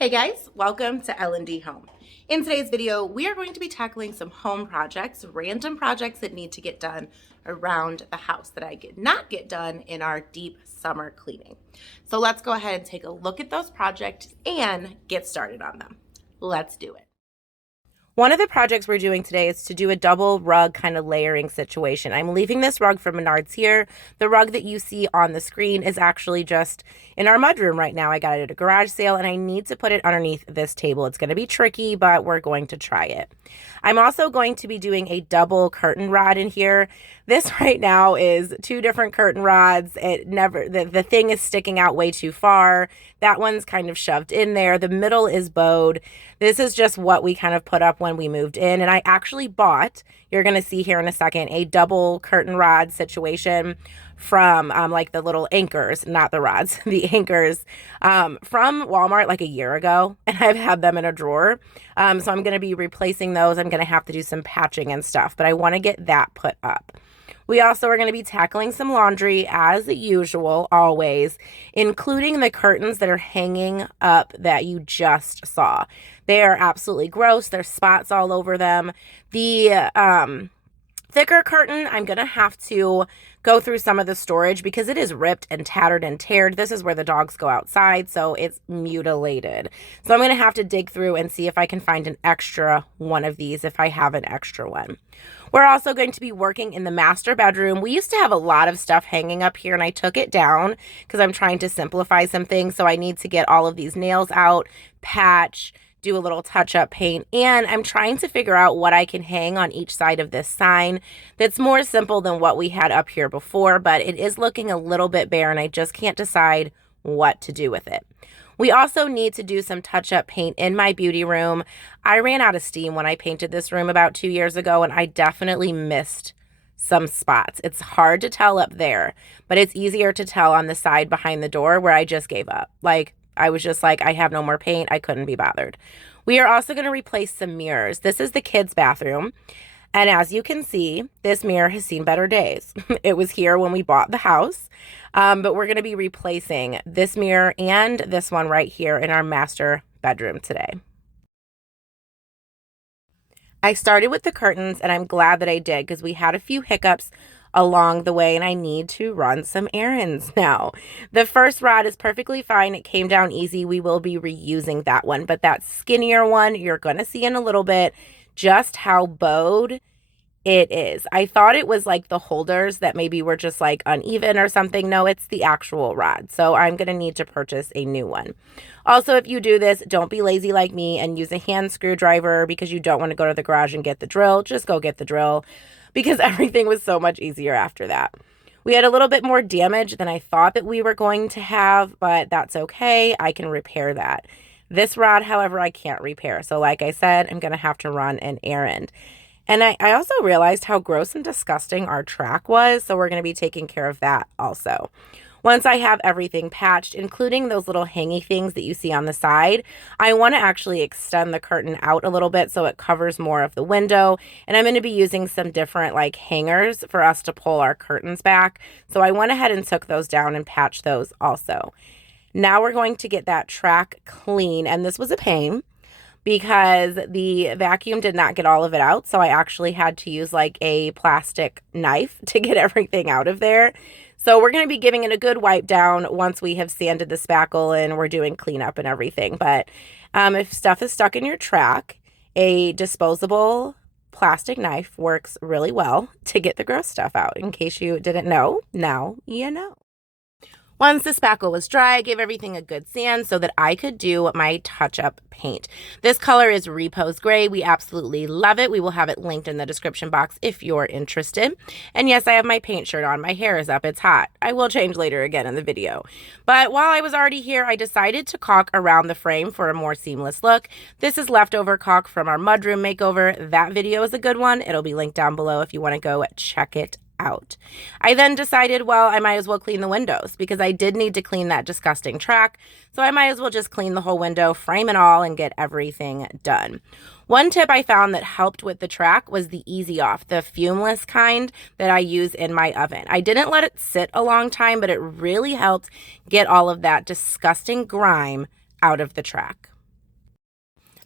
Hey guys, welcome to L&D Home. In today's video, we are going to be tackling some home projects, random projects that need to get done around the house that I did not get done in our deep summer cleaning. So let's go ahead and take a look at those projects and get started on them. Let's do it. One of the projects we're doing today is to do a double rug kind of layering situation. I'm leaving this rug from Menards here. The rug that you see on the screen is actually just in our mudroom right now. I got it at a garage sale and I need to put it underneath this table. It's going to be tricky, but we're going to try it. I'm also going to be doing a double curtain rod in here. This right now is two different curtain rods. The thing is sticking out way too far. That one's kind of shoved in there. The middle is bowed. This is just what we kind of put up when we moved in. And I actually bought, you're going to see here in a second, a double curtain rod situation from like the little anchors, not the rods, the anchors from Walmart like a year ago. And I've had them in a drawer. So I'm going to be replacing those. I'm going to have to do some patching and stuff, but I want to get that put up. We also are going to be tackling some laundry as usual, always, including the curtains that are hanging up that you just saw. They are absolutely gross. There's spots all over them. The thicker curtain, I'm going to have to go through some of the storage because it is ripped and tattered and teared. This is where the dogs go outside, so it's mutilated. So I'm going to have to dig through and see if I can find an extra one of these if I have an extra one. We're also going to be working in the master bedroom. We used to have a lot of stuff hanging up here and I took it down because I'm trying to simplify some things. So I need to get all of these nails out, patch, do a little touch-up paint, and I'm trying to figure out what I can hang on each side of this sign that's more simple than what we had up here before, but it is looking a little bit bare and I just can't decide what to do with it. We also need to do some touch-up paint in my beauty room. I ran out of steam when I painted this room about 2 years ago, and I definitely missed some spots. It's hard to tell up there, but it's easier to tell on the side behind the door where I just gave up. I was just like, I have no more paint. I couldn't be bothered. We are also going to replace some mirrors. This is the kids' bathroom. And as you can see, this mirror has seen better days. It was here when we bought the house, but we're going to be replacing this mirror and this one right here in our master bedroom today. I started with the curtains and I'm glad that I did because we had a few hiccups along the way and I need to run some errands now. The first rod is perfectly fine. It came down easy. We will be reusing that one, but that skinnier one, you're going to see in a little bit just how bowed it is. I thought it was like the holders that maybe were just like uneven or something. No, it's the actual rod. So I'm going to need to purchase a new one. Also, if you do this, don't be lazy like me and use a hand screwdriver because you don't want to go to the garage and get the drill. Just go get the drill because everything was so much easier after that. We had a little bit more damage than I thought that we were going to have, but that's okay. I can repair that. This rod, however, I can't repair. So like I said, I'm going to have to run an errand. And I also realized how gross and disgusting our track was, so we're going to be taking care of that also. Once I have everything patched, including those little hangy things that you see on the side, I want to actually extend the curtain out a little bit so it covers more of the window. And I'm going to be using some different like hangers for us to pull our curtains back. So I went ahead and took those down and patched those also. Now we're going to get that track clean, and this was a pain because the vacuum did not get all of it out. So I actually had to use like a plastic knife to get everything out of there. So we're going to be giving it a good wipe down once we have sanded the spackle and we're doing cleanup and everything. But if stuff is stuck in your track, a disposable plastic knife works really well to get the gross stuff out. In case you didn't know, now you know. Once the spackle was dry, I gave everything a good sand so that I could do my touch-up paint. This color is Repose Gray. We absolutely love it. We will have it linked in the description box if you're interested. And yes, I have my paint shirt on. My hair is up. It's hot. I will change later again in the video. But while I was already here, I decided to caulk around the frame for a more seamless look. This is leftover caulk from our Mudroom Makeover. That video is a good one. It'll be linked down below if you want to go check it out. I then decided, well, I might as well clean the windows because I did need to clean that disgusting track. So I might as well just clean the whole window, frame and all, and get everything done. One tip I found that helped with the track was the Easy Off, the fumeless kind that I use in my oven. I didn't let it sit a long time, but it really helped get all of that disgusting grime out of the track.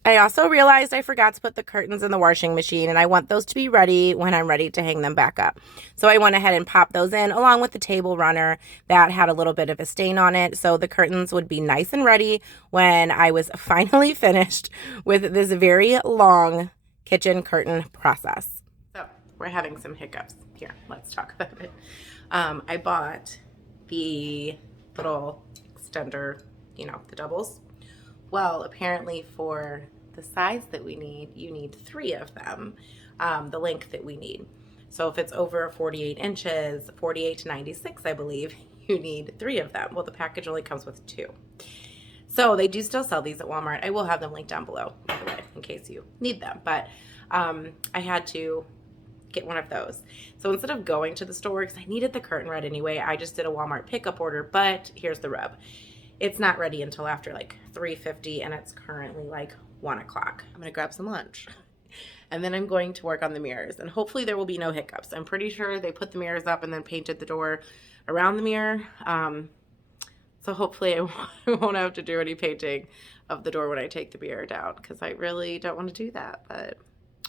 I also realized I forgot to put the curtains in the washing machine, and I want those to be ready when I'm ready to hang them back up. So I went ahead and popped those in along with the table runner that had a little bit of a stain on it. So the curtains would be nice and ready when I was finally finished with this very long kitchen curtain process. So we're having some hiccups here. Let's talk about it. I bought the little extender, you know, the doubles. Well, apparently for the size that we need, you need 3 of them, the length that we need. So if it's over 48 inches, 48 to 96, I believe, you need 3 of them. Well, the package only comes with 2. So they do still sell these at Walmart. I will have them linked down below, by the way, in case you need them. But I had to get one of those. So instead of going to the store, because I needed the curtain red anyway, I just did a Walmart pickup order. But here's the rub. It's not ready until after like 3:50, and it's currently like 1 o'clock. I'm gonna grab some lunch, and then I'm going to work on the mirrors, and hopefully there will be no hiccups. I'm pretty sure they put the mirrors up and then painted the door around the mirror. So hopefully I won't have to do any painting of the door when I take the mirror down, because I really don't want to do that, but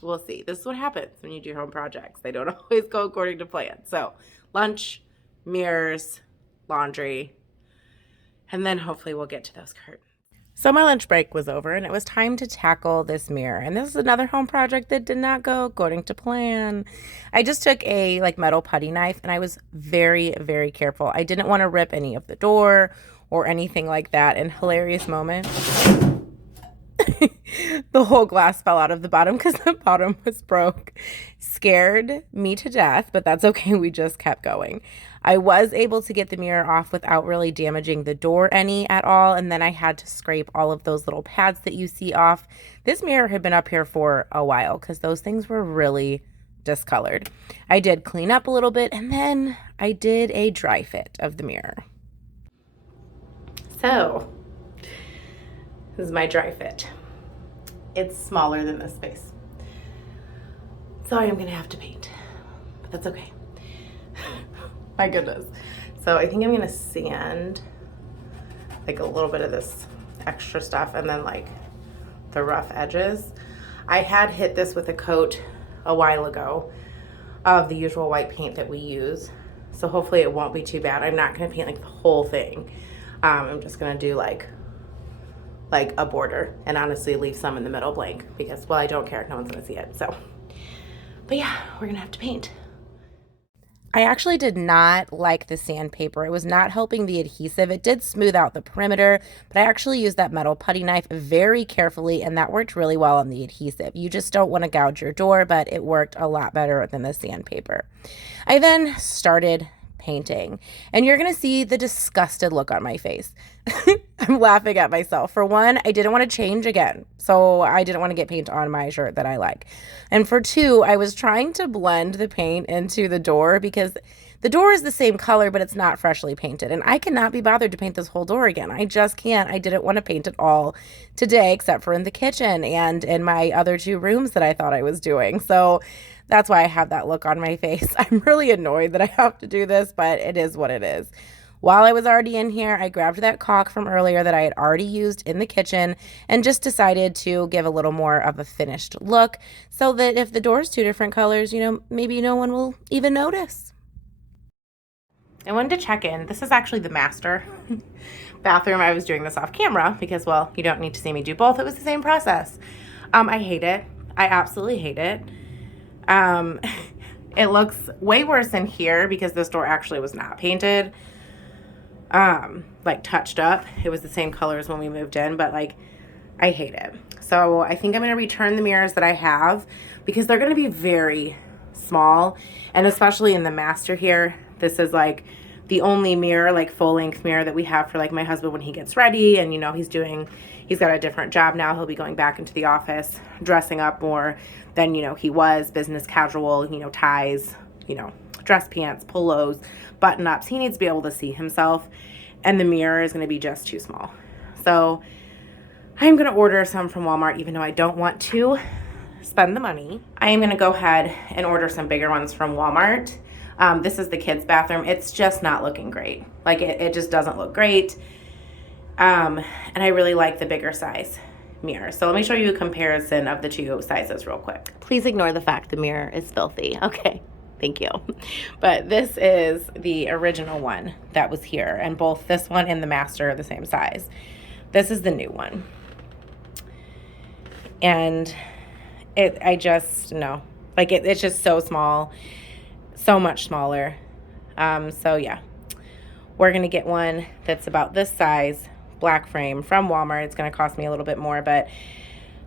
we'll see. This is what happens when you do home projects. They don't always go according to plan. So lunch, mirrors, laundry, and then hopefully we'll get to those curtains. So my lunch break was over, and it was time to tackle this mirror. And this is another home project that did not go according to plan. I just took a metal putty knife, and I was very, very careful. I didn't want to rip any of the door or anything like that. And hilarious moment, the whole glass fell out of the bottom because the bottom was broke. Scared me to death, but that's okay. We just kept going. I was able to get the mirror off without really damaging the door any at all, and then I had to scrape all of those little pads that you see off. This mirror had been up here for a while because those things were really discolored. I did clean up a little bit, and then I did a dry fit of the mirror. So this is my dry fit. It's smaller than this space, so I am gonna have to paint, but that's okay. My goodness. So I think I'm gonna sand like a little bit of this extra stuff and then like the rough edges. I had hit this with a coat a while ago of the usual white paint that we use, so hopefully it won't be too bad. I'm not gonna paint like the whole thing. I'm just gonna do like a border, and honestly leave some in the middle blank because, well, I don't care, no one's gonna see it. So, but yeah, we're gonna have to paint. I actually did not like the sandpaper. It was not helping the adhesive. It did smooth out the perimeter, but I actually used that metal putty knife very carefully, and that worked really well on the adhesive. You just don't want to gouge your door, but it worked a lot better than the sandpaper. I then started painting, and you're gonna see the disgusted look on my face. I'm laughing at myself. For one, I didn't want to change again, so I didn't want to get paint on my shirt that I like. And for two, I was trying to blend the paint into the door because the door is the same color, but it's not freshly painted, and I cannot be bothered to paint this whole door again. I just can't. I didn't want to paint it all today, except for in the kitchen and in my other 2 rooms that I thought I was doing. So that's why I have that look on my face. I'm really annoyed that I have to do this, but it is what it is. While I was already in here, I grabbed that caulk from earlier that I had already used in the kitchen and just decided to give a little more of a finished look so that if the door's 2 different colors, you know, maybe no one will even notice. I wanted to check in. This is actually the master bathroom. I was doing this off camera because, well, you don't need to see me do both. It was the same process. I hate it. I absolutely hate it. It looks way worse in here because this door actually was not painted, like touched up. It was the same color as when we moved in, but like, I hate it. So I think I'm going to return the mirrors that I have because they're going to be very small, and especially in the master here, this is like the only mirror, like full length mirror that we have for like my husband when he gets ready, and you know, he's got a different job now. He'll be going back into the office, dressing up more than, you know, he was, business casual, you know, ties, you know, dress pants, polos, button ups. He needs to be able to see himself, and the mirror is going to be just too small. So I'm going to order some from Walmart, even though I don't want to spend the money. I am going to go ahead and order some bigger ones from Walmart. This is the kids' bathroom. It's just not looking great. Like it just doesn't look great. And I really like the bigger size mirror. So let me show you a comparison of the two sizes real quick. Please ignore the fact the mirror is filthy. Okay, thank you. But this is the original one that was here, and both this one and the master are the same size. This is the new one. And I just, no, like it's just so small, so much smaller. So yeah, we're gonna get one that's about this size, black frame from Walmart. It's gonna cost me a little bit more, but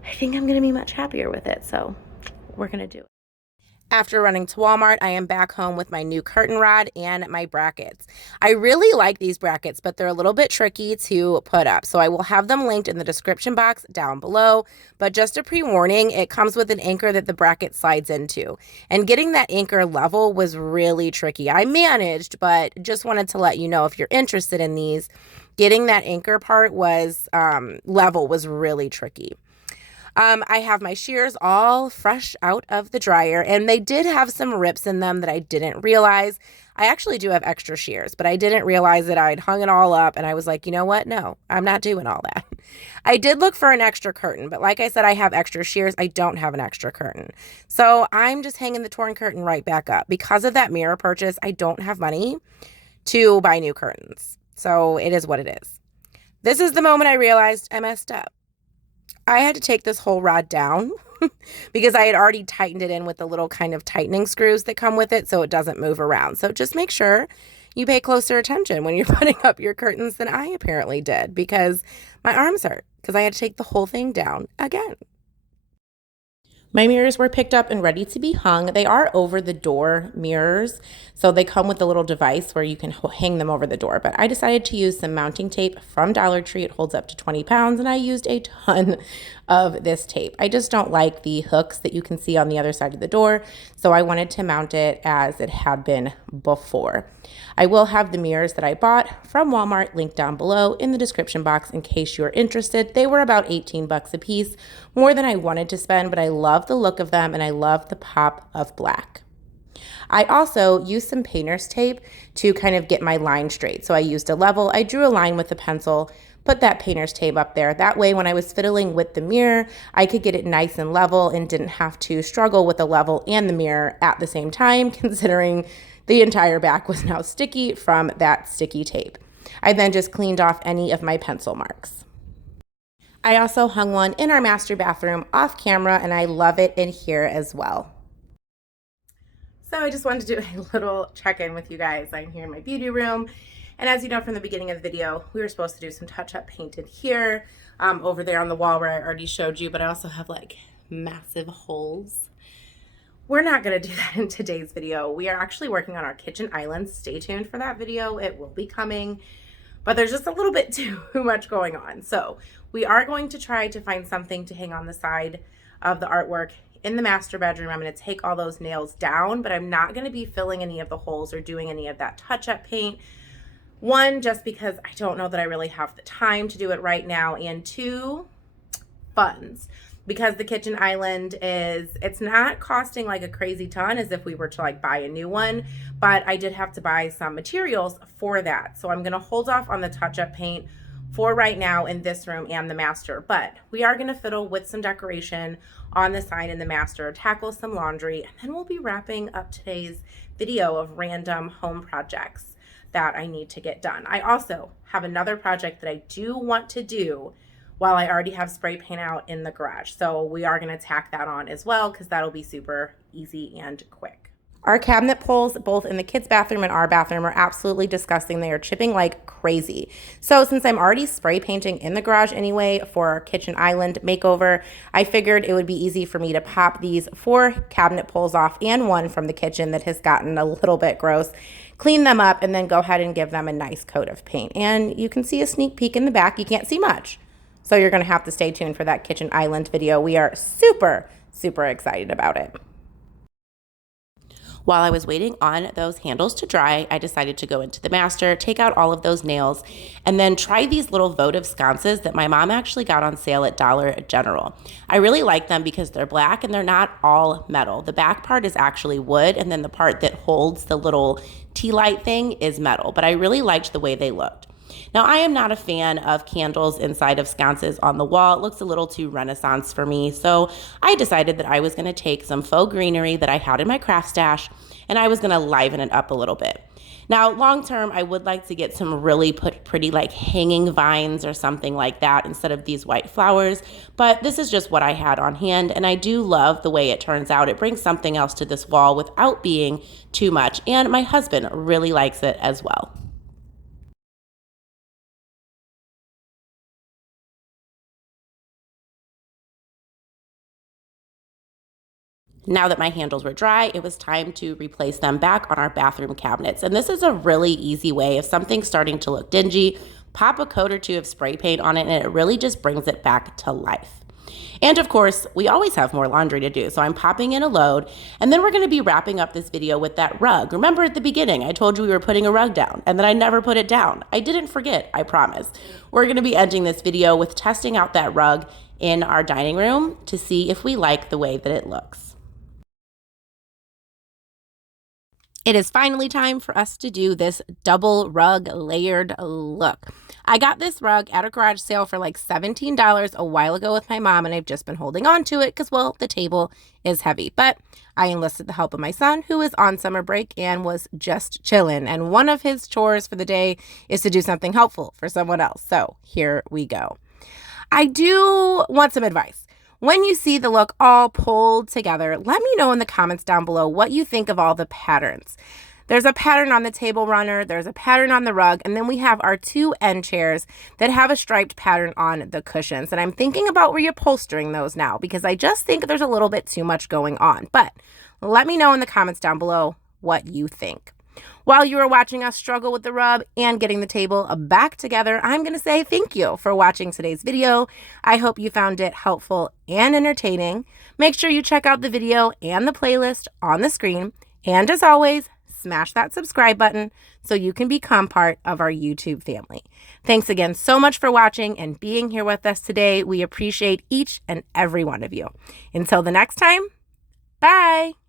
I think I'm gonna be much happier with it. So we're gonna do it. After running to Walmart, I am back home with my new curtain rod and my brackets. I really like these brackets, but they're a little bit tricky to put up. So I will have them linked in the description box down below. But just a pre-warning, it comes with an anchor that the bracket slides into. And getting that anchor level was really tricky. I managed, but just wanted to let you know if you're interested in these, getting that anchor part was level was really tricky. I have my shears all fresh out of the dryer, and they did have some rips in them that I didn't realize. I actually do have extra shears, but I didn't realize that I'd hung it all up, and I was like, you know what? No, I'm not doing all that. I did look for an extra curtain, but like I said, I have extra shears. I don't have an extra curtain. So I'm just hanging the torn curtain right back up. Because of that mirror purchase, I don't have money to buy new curtains. So it is what it is. This is the moment I realized I messed up. I had to take this whole rod down because I had already tightened it in with the little kind of tightening screws that come with it so it doesn't move around. So just make sure you pay closer attention when you're putting up your curtains than I apparently did, because my arms hurt because I had to take the whole thing down again. My mirrors were picked up and ready to be hung. They are over the door mirrors, so they come with a little device where you can hang them over the door. But I decided to use some mounting tape from Dollar Tree. It holds up to 20 pounds, and I used a ton of this tape. I just don't like the hooks that you can see on the other side of the door, so I wanted to mount it as it had been before. I will have the mirrors that I bought from Walmart linked down below in the description box in case you're interested. They were about 18 bucks a piece, more than I wanted to spend, but I love the look of them and I love the pop of black. I also used some painter's tape to kind of get my line straight. So I used a level, I drew a line with a pencil, put that painter's tape up there. That way when I was fiddling with the mirror, I could get it nice and level and didn't have to struggle with the level and the mirror at the same time, considering the entire back was now sticky from that sticky tape. I then just cleaned off any of my pencil marks. I also hung one in our master bathroom off camera, and I love it in here as well. So I just wanted to do a little check-in with you guys. I'm here in my beauty room, and as you know from the beginning of the video, we were supposed to do some touch-up paint in here, over there on the wall where I already showed you, but I also have like massive holes. We're not going to do that in today's video. We are actually working on our kitchen island. Stay tuned for that video. It will be coming, but there's just a little bit too much going on. So we are going to try to find something to hang on the side of the artwork in the master bedroom. I'm going to take all those nails down, but I'm not going to be filling any of the holes or doing any of that touch-up paint. One, just because I don't know that I really have the time to do it right now, and two, funds. Because the kitchen island it's not costing like a crazy ton as if we were to like buy a new one, but I did have to buy some materials for that. So I'm gonna hold off on the touch-up paint for right now in this room and the master, but we are gonna fiddle with some decoration on the side in the master, tackle some laundry, and then we'll be wrapping up today's video of random home projects that I need to get done. I also have another project that I do want to do while I already have spray paint out in the garage. So we are gonna tack that on as well because that'll be super easy and quick. Our cabinet pulls, both in the kids' bathroom and our bathroom, are absolutely disgusting. They are chipping like crazy. So since I'm already spray painting in the garage anyway for our kitchen island makeover, I figured it would be easy for me to pop these 4 cabinet pulls off and one from the kitchen that has gotten a little bit gross, clean them up, and then go ahead and give them a nice coat of paint. And you can see a sneak peek in the back. You can't see much, so you're gonna have to stay tuned for that kitchen island video. We are super, super excited about it. While I was waiting on those handles to dry, I decided to go into the master, take out all of those nails, and then try these little votive sconces that my mom actually got on sale at Dollar General. I really like them because they're black and they're not all metal. The back part is actually wood, and then the part that holds the little tea light thing is metal, but I really liked the way they looked. Now, I am not a fan of candles inside of sconces on the wall. It looks a little too Renaissance for me. So I decided that I was going to take some faux greenery that I had in my craft stash and I was going to liven it up a little bit. Now, long term, I would like to get some really pretty like hanging vines or something like that instead of these white flowers, but this is just what I had on hand, and I do love the way it turns out. It brings something else to this wall without being too much, and my husband really likes it as well. Now that my handles were dry, it was time to replace them back on our bathroom cabinets. And this is a really easy way. If something's starting to look dingy, pop a coat or two of spray paint on it and it really just brings it back to life. And of course, we always have more laundry to do, so I'm popping in a load, and then we're going to be wrapping up this video with that rug. Remember at the beginning, I told you we were putting a rug down, and then I never put it down. I didn't forget, I promise. We're going to be ending this video with testing out that rug in our dining room to see if we like the way that it looks. It is finally time for us to do this double rug layered look. I got this rug at a garage sale for like $17 a while ago with my mom, and I've just been holding on to it because, well, the table is heavy. But I enlisted the help of my son, who is on summer break and was just chilling. And one of his chores for the day is to do something helpful for someone else. So here we go. I do want some advice. When you see the look all pulled together, let me know in the comments down below what you think of all the patterns. There's a pattern on the table runner, there's a pattern on the rug, and then we have our two end chairs that have a striped pattern on the cushions. And I'm thinking about reupholstering those now because I just think there's a little bit too much going on. But let me know in the comments down below what you think. While you are watching us struggle with the rug and getting the table back together, I'm going to say thank you for watching today's video. I hope you found it helpful and entertaining. Make sure you check out the video and the playlist on the screen. And as always, smash that subscribe button so you can become part of our YouTube family. Thanks again so much for watching and being here with us today. We appreciate each and every one of you. Until the next time, bye.